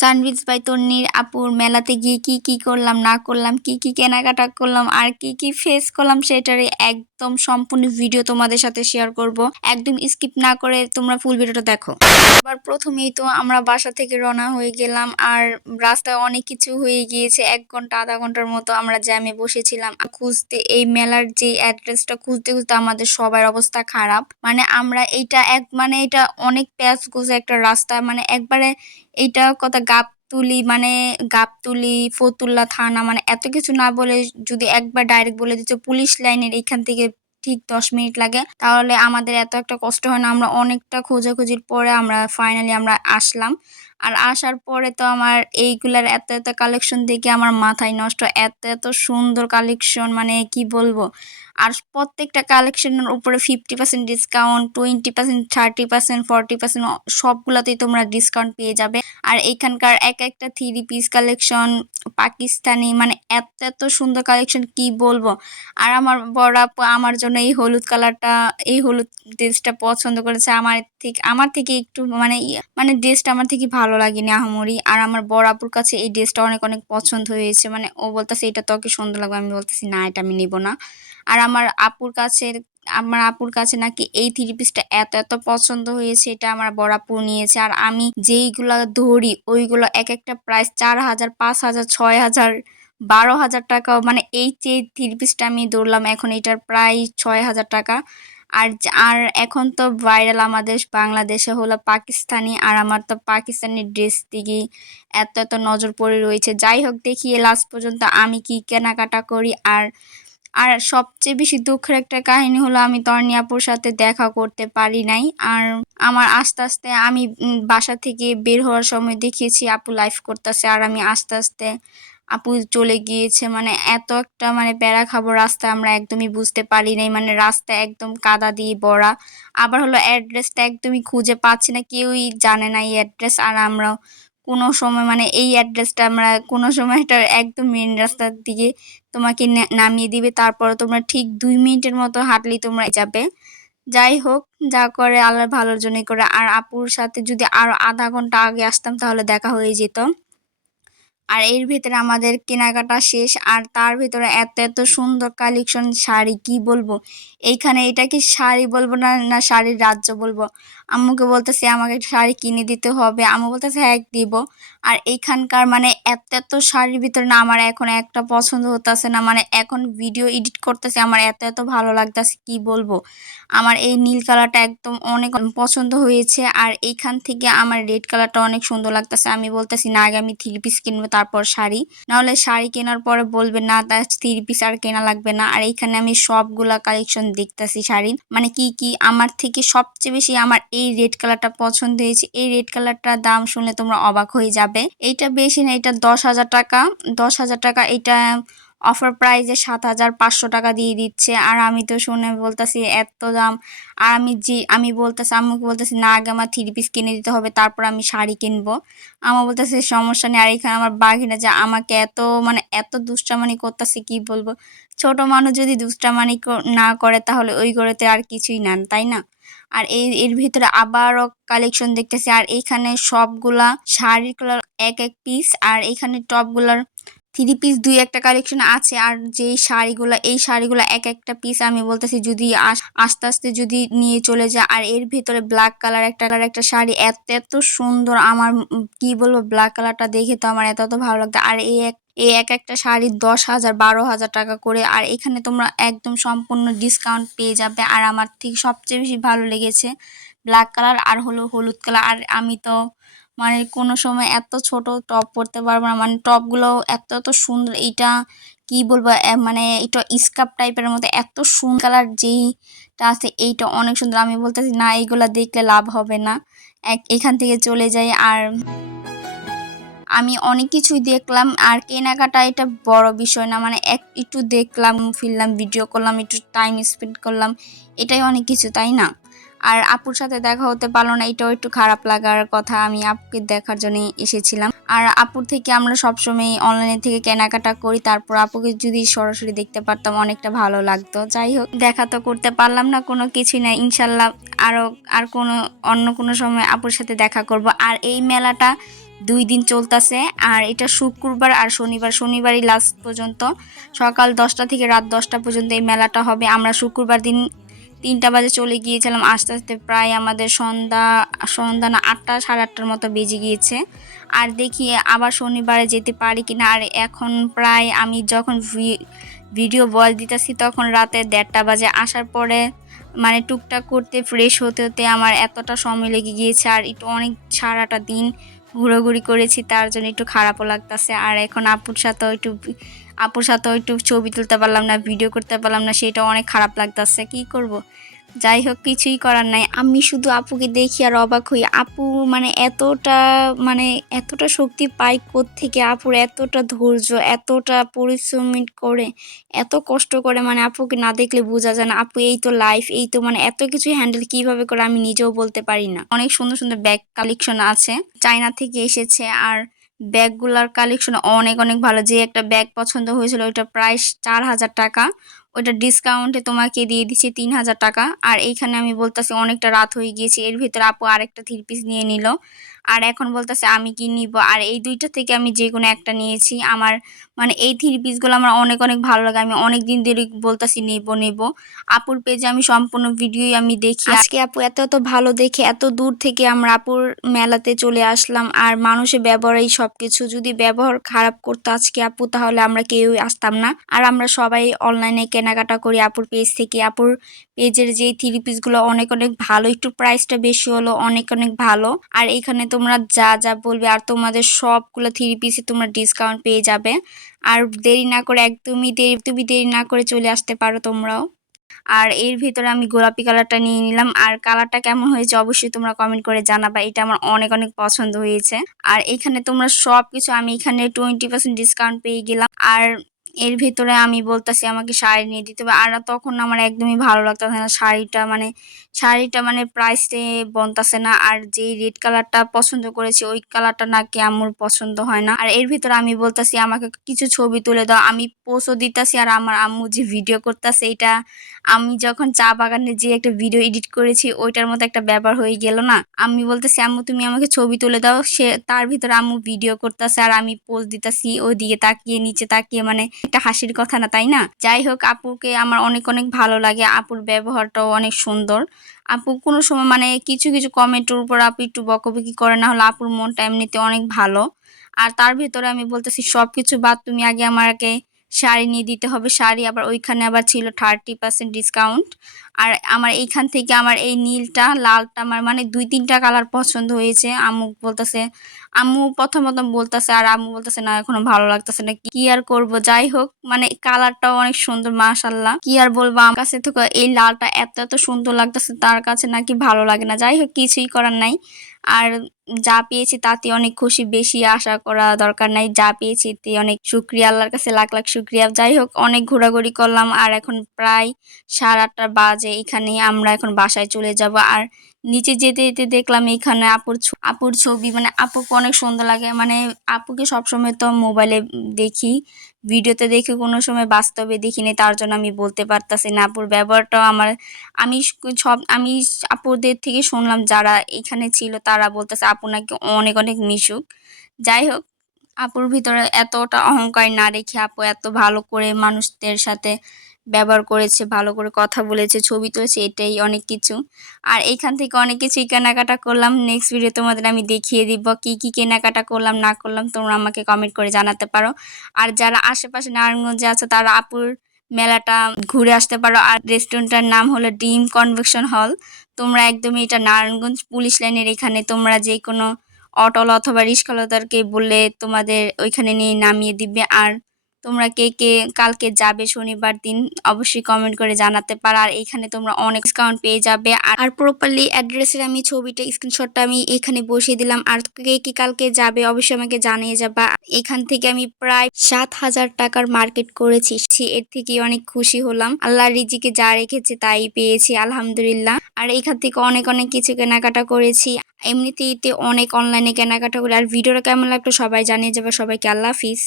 সানবিজ by তন্নির আপুর মেলাতে গিয়ে কি কি করলাম, না করলাম, কি কি কেনাকাটা করলাম, আর কি কি ফেস করলাম, সেটারই একদম সম্পূর্ণ ভিডিও তোমাদের সাথে শেয়ার করব। একদম স্কিপ না করে তোমরা ফুল ভিডিওটা দেখো। এবার প্রথমেই তো আমরা বাসা থেকে রওনা হয়ে গেলাম আর রাস্তায় অনেক কিছু হয়ে গিয়েছে। এক ঘণ্টা, আধা ঘণ্টার মতো আমরা জ্যামে বসেছিলাম। খুঁজতে, এই মেলার যে অ্যাড্রেসটা খুঁজতে খুঁজতে আমাদের সবার অবস্থা খারাপ। মানে আমরা এইটা এক মানে এটা অনেক প্যাচ গুছে একটা রাস্তা। মানে একবারে এইটা কথা গাবতুলি মানে গাবতুলি ফতুল্লা থানা মানে এত কিছু না বলে যদি একবার ডাইরেক্ট বলে দিচ্ছে পুলিশ লাইনের এখান থেকে ঠিক দশ মিনিট লাগে। তাহলে আমাদের এত একটা কষ্ট হয় না, আমরা অনেকটা খোঁজাখুঁজির পরে আমরা ফাইনালি আমরা আসলাম। আর আসার পরে তো আমার এইগুলার এত এত কালেকশন দেখে আমার মাথায় নষ্ট, এত এত সুন্দর কালেকশন মানে কি বলব? আর প্রত্যেকটা কালেকশনের উপরে fifty percent discount twenty percent thirty percent forty percent সবগুলোতেই তোমরা ডিসকাউন্ট পেয়ে যাবে। আর এখানকার এক একটা থ্রি পিস কালেকশন পাকিস্তানি মানে এত এত সুন্দর কালেকশন কি বলব? আর আমার বড় আপু আমার জন্য এই হলুদ কালারটা এই হলুদ ড্রেসটা পছন্দ করেছে। আমার থেকে আমার থেকে একটু মানে মানে ড্রেসটা আমার থেকে ভালো লাগেনি আহমরি। আর আমার বড় আপুর কাছে এই ড্রেসটা অনেক অনেক পছন্দ হয়েছে। মানে ও বলতেছে, এটা তোকে সুন্দর লাগবে। আমি বলতেছি, না, এটা আমি নেব না। আর আমার আপুর কাছে আমার আপুর কাছে নাকি এই থ্রি পিসটা এত এত পছন্দ হয়েছে, এটা আমার বড় আপু নিয়েছে। আর আমি যেইগুলো ধরি, ওইগুলো এক একটা প্রাইস চার হাজার, পাঁচ হাজার, ছয় হাজার, বারো হাজার টাকা মানে এই যে থ্রি পিসটা আমি ধরলাম, এখন এটার প্রায় ছয় হাজার টাকা। আর আর এখন তো ভাইরাল আমাদের বাংলাদেশে হলো পাকিস্তানি, আর আমার তো পাকিস্তানি ড্রেস দিকেই এত এত নজর পড়ে রয়েছে। যাই হোক, দেখি লাস্ট পর্যন্ত আমি কি কেনাকাটা করি, আর আর সবচেয়ে বেশি দুঃখের একটা কাহিনী হলো আমি তর্নিয়াপুর সাথে দেখা করতে পারি নাই। আর আমার আস্তে আস্তে আমি বাসা থেকে বের হওয়ার সময় দেখিয়েছি আপু লাইফ করতেছে। আর আমি আস্তে আস্তে আপু চলে গিয়েছে। মানে এত একটা মানে প্যারা খাব রাস্তা আমরা একদমই বুঝতে পারি নাই। মানে রাস্তা একদম কাদা দিয়ে বড়া আবার হলো অ্যাড্রেসটা একদমই খুঁজে পাচ্ছি না। কেউই জানে না এই অ্যাড্রেস আর আমরা কোনো সময় মানে এই অ্যাড্রেসটা আমরা কোনো সময় এটা একদম মেন রাস্তার দিকে তোমাকে নামিয়ে দিবে। তারপরে তোমরা ঠিক দুই মিনিটের মতো হাঁটলেই তোমরা যাবে। যাই হোক, যা করে আল্লাহর ভালোর জন্যই করে। আর আপুর সাথে যদি আরও আধা ঘণ্টা আগে আসতাম তাহলে দেখা হয়ে যেত। আর এর ভেতরে আমাদের কেনাকাটা শেষ। আর তার ভেতরে এত এত সুন্দর কালেকশন শাড়ি, কি বলব? এইখানে এটা কি শাড়ি বলব না না শাড়ির রাজ্য বলব? আম্মুকে বলতেছি, আমাকে একটা শাড়ি কিনে দিতে হবে। আম্মু বলতেছে হ্যাঁ দিব। আর এইখানকার মানে এত এত শাড়ির ভিতরে না আমার এখন একটা পছন্দ হতেছে না। মানে এখন ভিডিও এডিট করতেছে, আমার এত এত ভালো লাগতেছে, কি বলব? আমার এই নীল কালারটা একদম অনেক পছন্দ হয়েছে আর এইখান থেকে আমার রেড কালারটা অনেক সুন্দর লাগতেছে। আমি বলতেছি, না, আগে আমি থ্রি পিস কিনবো, তারপর শাড়ি। নাহলে শাড়ি কেনার পরে বলবে, না তার থ্রি পিস আর কেনা লাগবে না। আর এইখানে আমি সবগুলা কালেকশন দেখতেছি শাড়ির। মানে কি কি আমার থেকে সবচেয়ে বেশি আমার এই রেড কালারটা পছন্দ হয়েছে। এই রেড কালারটার দাম শুনলে তোমরা অবাক হয়ে যাবে। এইটা বেশি না, এটা দশ হাজার টাকা। দশ হাজার টাকা এটা অফার প্রাইজে সাত হাজার পাঁচশো টাকা দিয়ে দিচ্ছে। আর আমি তো শুনে বলতেছি এত দাম। আর আমি যে, আমি বলতেছি আম্মুকে বলতেছি, না আগে আমার থ্রি পিস কিনে দিতে হবে, তারপর আমি শাড়ি কিনবো। আমার বলতেছে, সমস্যা নেই। আর এখানে আমার বাঘিনা যে আমাকে এত মানে এত দুষ্টামানি করতেছে, কি বলব? ছোট মানুষ যদি দুষ্টামানি না করে, তাহলে ওই গড়েতে আর কিছুই নেন তাই না? আর এই, এর ভিতরে আবারও কালেকশন দেখতেছি। আর এইখানে সবগুলা শাড়ির কালার এক এক পিস আর এইখানে টপগুলার থ্রি পিস দুই একটা কালেকশন আছে, আর যেই শাড়িগুলো, এই শাড়িগুলো এক একটা পিস আমি বলতেছি যদি আস্তে আস্তে যদি নিয়ে চলে যায়, আর এর ভেতরে ব্ল্যাক কালার একটা কালার একটা শাড়ি, এত এত সুন্দর আমার কি বলব ব্ল্যাক কালারটা দেখে তো আমার এত এত ভালো লাগতো। আর এই এক এই এক একটা শাড়ির দশ হাজার, বারো হাজার টাকা করে, আর এখানে তোমরা একদম সম্পূর্ণ ডিসকাউন্ট পেয়ে যাবে, আর আমার ঠিক সবচেয়ে বেশি ভালো লেগেছে ব্ল্যাক কালার আর হলো হলুদ কালার আর আমি তো মানে কোনো সময় এত ছোট টপ পরতে পারব না। মানে টপগুলো এত এত সুন্দর, এইটা কি বলব মানে এটা স্কার্প টাইপের মধ্যে এত সুন্দর কালার যেইটা আছে, এইটা অনেক সুন্দর। আমি বলতেছি, না, এইগুলো দেখলে লাভ হবে না। এক, এখান থেকে চলে যাই। আর আমি অনেক কিছুই দেখলাম। আর কেনাকাটা এটা বড় বিষয় না। মানে এক, একটু দেখলাম, ফিরলাম ভিডিও করলাম, একটু টাইম স্পেন্ড করলাম। এটাই অনেক কিছু, তাই না? আর আপুর সাথে দেখা হতে পারল না, এটাও একটু খারাপ লাগার কথা। আমি আপুকে দেখার জন্য এসেছিলাম। আর আপুর থেকে আমরা সবসময় অনলাইনে থেকে কেনাকাটা করি। তারপর আপুকে যদি সরাসরি দেখতে পারতাম, অনেকটা ভালো লাগতো। যাই হোক, দেখা তো করতে পারলাম না, কোনো কিছুই না। ইনশাল্লাহ আরও আর কোনো, অন্য কোনো সময় আপুর সাথে দেখা করব। আর এই মেলাটা দুই দিন চলতেছে। আর এটা শুক্রবার আর শনিবার। শনিবারই লাস্ট পর্যন্ত। সকাল দশটা থেকে রাত দশটা পর্যন্ত এই মেলাটা হবে। আমরা শুক্রবার দিন তিনটা বাজে চলে গিয়েছিলাম, আস্তে আস্তে প্রায় আমাদের সন্ধ্যা সন্ধ্যা না আটটা, সাড়ে আটটার মতো বেজে গিয়েছে। আর দেখি আবার শনিবারে যেতে পারি কিনা। আর এখন প্রায় আমি যখন ভিডিও বল দিতেছি তখন রাতে দেড়টা বাজে। আসার পরে মানে টুকটাক করতে ফ্রেশ হতে হতে আমার এতটা সময় লেগে গিয়েছে। আর একটু অনেক সারাটা দিন ঘোরাঘুরি করেছি, তার জন্য একটু খারাপও লাগতেছে আর এখন আপুর সাথেও একটু আপুর সাথেও একটু ছবি তুলতে পারলাম না, ভিডিও করতে পারলাম না সেটা অনেক খারাপ লাগতেছে কি করব। যাই হোক কিছুই করার নাই। আমি শুধু আপুকে দেখি আর অবাক হই। আপু মানে এতটা মানে এতটা শক্তি পাই থেকে আপুর এতটা ধৈর্য, এতটা পরিশ্রম করে, এত কষ্ট করে মানে আপুকে না দেখলে বোঝা যায় না। আপু, এই তো লাইফ এই তো মানে এত কিছু হ্যান্ডেল কীভাবে করে আমি নিজেও বলতে পারি না। অনেক সুন্দর সুন্দর ব্যাগ কালেকশন আছে। চায়না থেকে এসেছে আর ব্যাগগুলার কালেকশন অনেক অনেক ভালো। যে একটা ব্যাগ পছন্দ হয়েছিল, ওইটা প্রায় চার হাজার টাকা। ওইটা ডিসকাউন্টে তোমাকে দিয়ে দিচ্ছি তিন হাজার টাকা। আর এইখানে আমি বলতেছি, অনেকটা রাত হয়ে গিয়েছে, এর ভিতরে আপু আরেকটা থ্রি পিস নিয়ে নিল। আর এখন বলতেছে, আমি কি নিব? আর এই দুইটা থেকে আমি যে কোনো একটা নিয়েছি। আমার মানে এই থ্রি পিসগুলো আমার অনেক অনেক ভালো লাগে। আমি অনেক দিন ধরে বলতেছি, নেব নেব। আপুর পেজে আমি সম্পূর্ণ ভিডিওই আমি দেখি। আজকে আপু এত এত ভালো দেখে এত দূর থেকে আমরা আপুর মেলাতে চলে আসলাম। আর মানুষের ব্যবহারই সব কিছু যদি ব্যবহার খারাপ করতো আজকে আপু, তাহলে আমরা কেউই আসতাম না। আর আমরা সবাই অনলাইনে কেনাকাটা করি আপুর পেজ থেকে। আপুর পেজের যে থ্রি পিসগুলো অনেক অনেক ভালো। একটু প্রাইসটা বেশি হলো, অনেক অনেক ভালো। আর এখানে তোমরা যা যা বলবে, আর তোমাদের সবগুলো থ্রি পিসে তোমরা ডিসকাউন্ট পেয়ে যাবে। আর দেরি না করে একদমই দেরি, তুমি দেরি না করে চলে আসতে পারো তোমরাও। আর এর ভিতরে আমি গোলাপি কালারটা নিয়ে নিলাম। আর কালারটা কেমন হয়েছে অবশ্যই তোমরা কমেন্ট করে জানাবা। এটা আমার অনেক অনেক পছন্দ হয়েছে। আর এখানে তোমরা সব কিছু আমি এখানে টোয়েন্টি পার্সেন্ট ডিসকাউন্ট পেয়ে গেলাম। আর এর ভিতরে আমি বলতেছি, আমাকে শাড়ি নিয়ে দিতে হবে। আর তখন আমার একদমই ভালো লাগতেছে না, শাড়িটা মানে শাড়িটা মানে প্রাইসে বনতাছে না। আর যেই রেড কালারটা পছন্দ করেছি, ওই কালারটা নাকি আম্মুর পছন্দ হয় না। আর এর ভিতরে আমি বলতেছি, আমাকে কিছু ছবি তুলে দাও। আমি পোস্টও দিতেছি আর আমার আম্মু যে ভিডিও করতেছে, এটা আমি যখন চা বাগানে যে একটা ভিডিও এডিট করেছি, ওইটার মতো একটা ব্যাপার হয়ে গেল না। আমি বলতেছি, আম্মু, তুমি আমাকে ছবি তুলে দাও। সে, তার ভিতরে আম্মু ভিডিও করতেছে আর আমি পোস্ট দিতেছি, ওইদিকে তাকিয়ে, নিচে তাকিয়ে মানে একটা হাসির কথা না, তাই না? যাই হোক, আপুকে আমার অনেক অনেক ভালো লাগে। আপুর ব্যবহারটাও অনেক সুন্দর। আপু কোনো সময় মানে কিছু কিছু কমেন্টের উপর আপু একটু বকবকি করে, না হলে আপুর মনটা এমনিতে অনেক ভালো। আর তার ভিতরে আমি বলতেছি সব কিছু বাদ তুমি আগে আমাকে শাড়ি নিয়ে দিতে হবে। শাড়ি আবার ওইখানে আবার ছিল থার্টি পার্সেন্ট ডিসকাউন্ট আর আমার এইখান থেকে আমার এই নীলটা, লালটা আমার মানে দুই তিনটা কালার পছন্দ হয়েছে। আম্মু বলতেছে, আম্মু প্রথম প্রথম বলতেছে আর আম্মু বলতেছে, না, এখনও ভালো লাগতেছে না। কি আর করব? যাই হোক মানে কালারটাও অনেক সুন্দর মাশাল্লাহ কি আর বলব? আমার কাছে তো এই লালটা এত এত সুন্দর লাগতেছে, তার কাছে নাকি ভালো লাগে না। যাই হোক, কিছুই করার নাই। আর যা পেয়েছি তাতে অনেক খুশি, বেশি আশা করা দরকার নাই। যা পেয়েছি তে অনেক শুক্রিয়া, আল্লাহর কাছে লাখ লাখ শুক্রিয়া। যাই হোক, অনেক ঘোরাঘুরি করলাম আর এখন প্রায় সাড়ে আটটা বাজে এখানে আমরা এখন বাসায় চলে যাব। আর নিচে যেতে যেতে দেখলাম এখানে আপুর আপুর ছবি মানে আপুকে অনেক সুন্দর লাগে। মানে আপুকে সবসময় তো মোবাইলে দেখি। ভিডিওতে দেখে কোনো সময় বাস্তবে দেখিনি, তার জন্য আমি বলতে পারতাছি না। আপুর ব্যবহারটাও আমার, আমি সব, আমি আপুদের থেকে শুনলাম যারা এখানে ছিল, তারা বলতেছে আপু নাকি অনেক অনেক মিশুক। যাই হোক, আপুর ভিতরে এতটা অহংকার না রেখে আপু এত ভালো করে মানুষদের সাথে ব্যবহার করেছে, ভালো করে কথা বলেছে, ছবি তুলেছে, এটাই অনেক কিছু। আর এইখান থেকে অনেক কিছুই কেনাকাটা করলাম। নেক্সট ভিডিও তোমাদের আমি দেখিয়ে দিব কি কি কেনাকাটা করলাম, না করলাম, তোমরা আমাকে কমেন্ট করে জানাতে পারো। আর যারা আশেপাশে নারায়ণগঞ্জে আছে, তারা আপুর মেলাটা ঘুরে আসতে পারো। আর রেস্টুরেন্টটার নাম হলো ডিম কনভেকশন হল তোমরা একদমই এটা নারায়ণগঞ্জ পুলিশ লাইনের এখানে তোমরা যে কোনো অটল অথবা রিস্কলতারকে বললে তোমাদের ওইখানে নিয়ে নামিয়ে দিবে। আর তোমরা কে কে কালকে যাবে শনিবার দিন অবশ্যই কমেন্ট করে জানাতে পারো। আর এখানে তোমরা অনেক ডিসকাউন্ট পেয়ে যাবে। আর প্রপারলি অ্যাড্রেসের আমি ছবিটা স্ক্রিনশটটা আমি এখানে বসিয়ে দিলাম। আর কে কে কালকে যাবে অবশ্যই আমাকে জানিয়ে যাবা। এখান থেকে আমি প্রায় সাত হাজার টাকার মার্কেট করেছি। এর থেকে অনেক খুশি হলাম। আল্লাহ রিজিকে যা রেখেছে তাই পেয়েছি, আলহামদুলিল্লাহ। আর এখান থেকে অনেক অনেক কিছু কেনাকাটা করেছি। এমনিতেই অনেক অনলাইনে কেনাকাটা করে। আর ভিডিওটা কেমন লাগতো সবাই জানিয়ে যাবে। সবাইকে আল্লাহ হাফিজ।